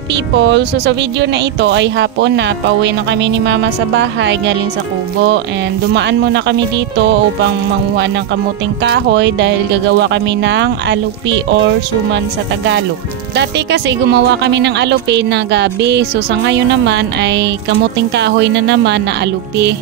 my people, so sa video na ito ay hapon na pauwi na kami ni mama sa bahay galing sa kubo, and dumaan muna kami dito upang manguha ng kamuting kahoy dahil gagawa kami ng alupi or suman sa Tagalog. Dati kasi gumawa kami ng alupi na gabi, so sa ngayon naman ay kamuting kahoy na naman na alupi.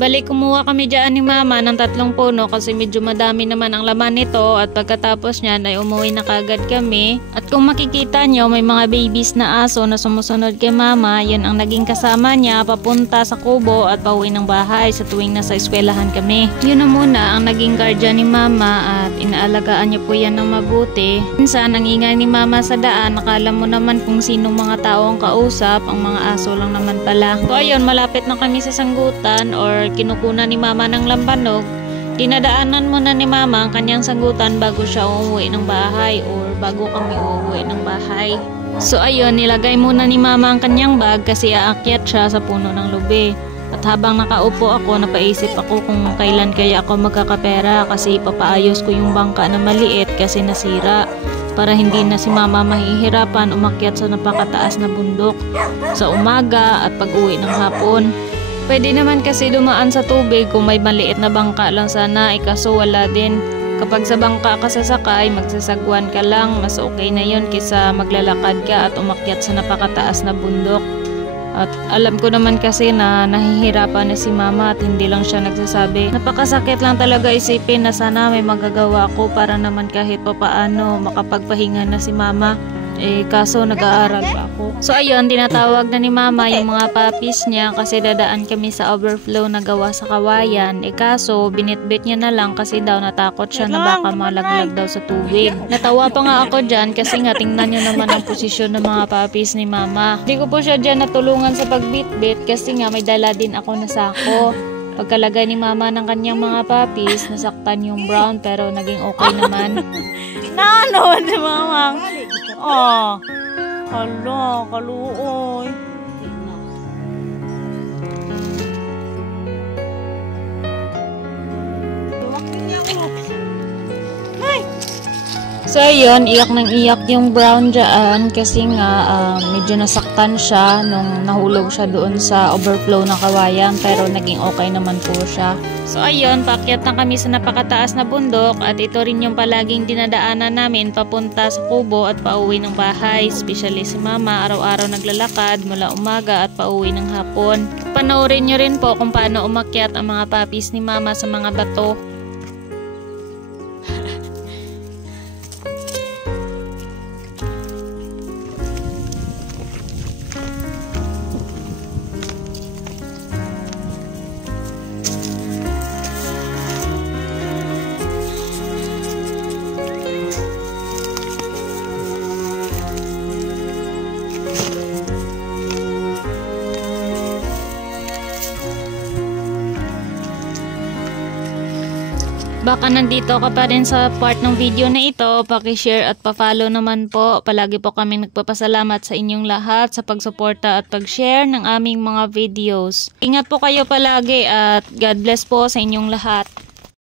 Balik kumuha kami dyan ni mama ng 3 puno kasi medyo madami naman ang laman nito, at pagkatapos nyan ay umuwi na kagad kami. At kung makikita nyo, may mga babies na aso na sumusunod kay mama. Yan ang naging kasama niya papunta sa kubo at pauwi ng bahay sa tuwing nasa eskwelahan kami. Yun na muna ang naging guardian ni mama at inaalagaan niya po yan ng mabuti. Minsan ang ingay ni mama sa daan, nakala mo naman kung sinong mga tao ang kausap, ang mga aso lang naman pala. So ayun, malapit na kami sa sanggutan or kinukuna ni mama ng lambanog. Dinadaanan muna ni mama ang kanyang sanggutan bago siya uuwi ng bahay or bago kami uuwi ng bahay. So ayun, nilagay muna ni mama ang kanyang bag kasi aakyat siya sa puno ng lubi. At habang nakaupo ako, napaisip ako kung kailan kaya ako magkakapera kasi ipapaayos ko yung bangka na maliit kasi nasira, para hindi na si mama mahihirapan umakyat sa napakataas na bundok sa umaga at pag-uwi ng hapon. Pwede naman kasi dumaan sa tubig kung may maliit na bangka lang sana, kaso wala din. Kapag sa bangka ka sasakay, magsasagwan ka lang, mas okay na yun kaysa maglalakad ka at umakyat sa napakataas na bundok. At alam ko naman kasi na nahihirapan na si mama at hindi lang siya nagsasabi. Napakasakit lang talaga isipin na sana may magagawa ko para naman kahit papaano makapagpahinga na si mama. Kaso nag-aaral pa ako. So ayun, tinatawag na ni mama yung mga puppies niya kasi dadaan kami sa overflow na gawa sa kawayan. Kaso binitbit niya na lang kasi daw natakot siya na baka malaglag daw sa tubig. Natawa pa nga ako dyan kasi nga tingnan nyo naman ang posisyon ng mga puppies ni mama. Hindi ko po siya dyan natulungan sa pagbitbit kasi nga may dala din ako na sako. Pagkalagay ni mama ng kanyang mga puppies, nasaktan yung brown pero naging okay naman. Nano si mama. Oh, hala, kaluoy. So ayun, iyak nang iyak yung brown dyan kasi nga medyo nasaktan siya nung nahulog siya doon sa overflow na kawayan, pero naging okay naman po siya. So ayun, paakyat na kami sa napakataas na bundok at ito rin yung palaging dinadaanan namin papunta sa kubo at pauwi ng bahay. Especially si mama, araw-araw naglalakad mula umaga at pauwi ng hapon. Panoorin nyo rin po kung paano umakyat ang mga puppies ni mama sa mga bato. Baka nandito ka pa rin sa part ng video na ito, paki-share at pa-follow naman po. Palagi po kami nagpapasalamat sa inyong lahat sa pagsuporta at pag-share ng aming mga videos. Ingat po kayo palagi at God bless po sa inyong lahat.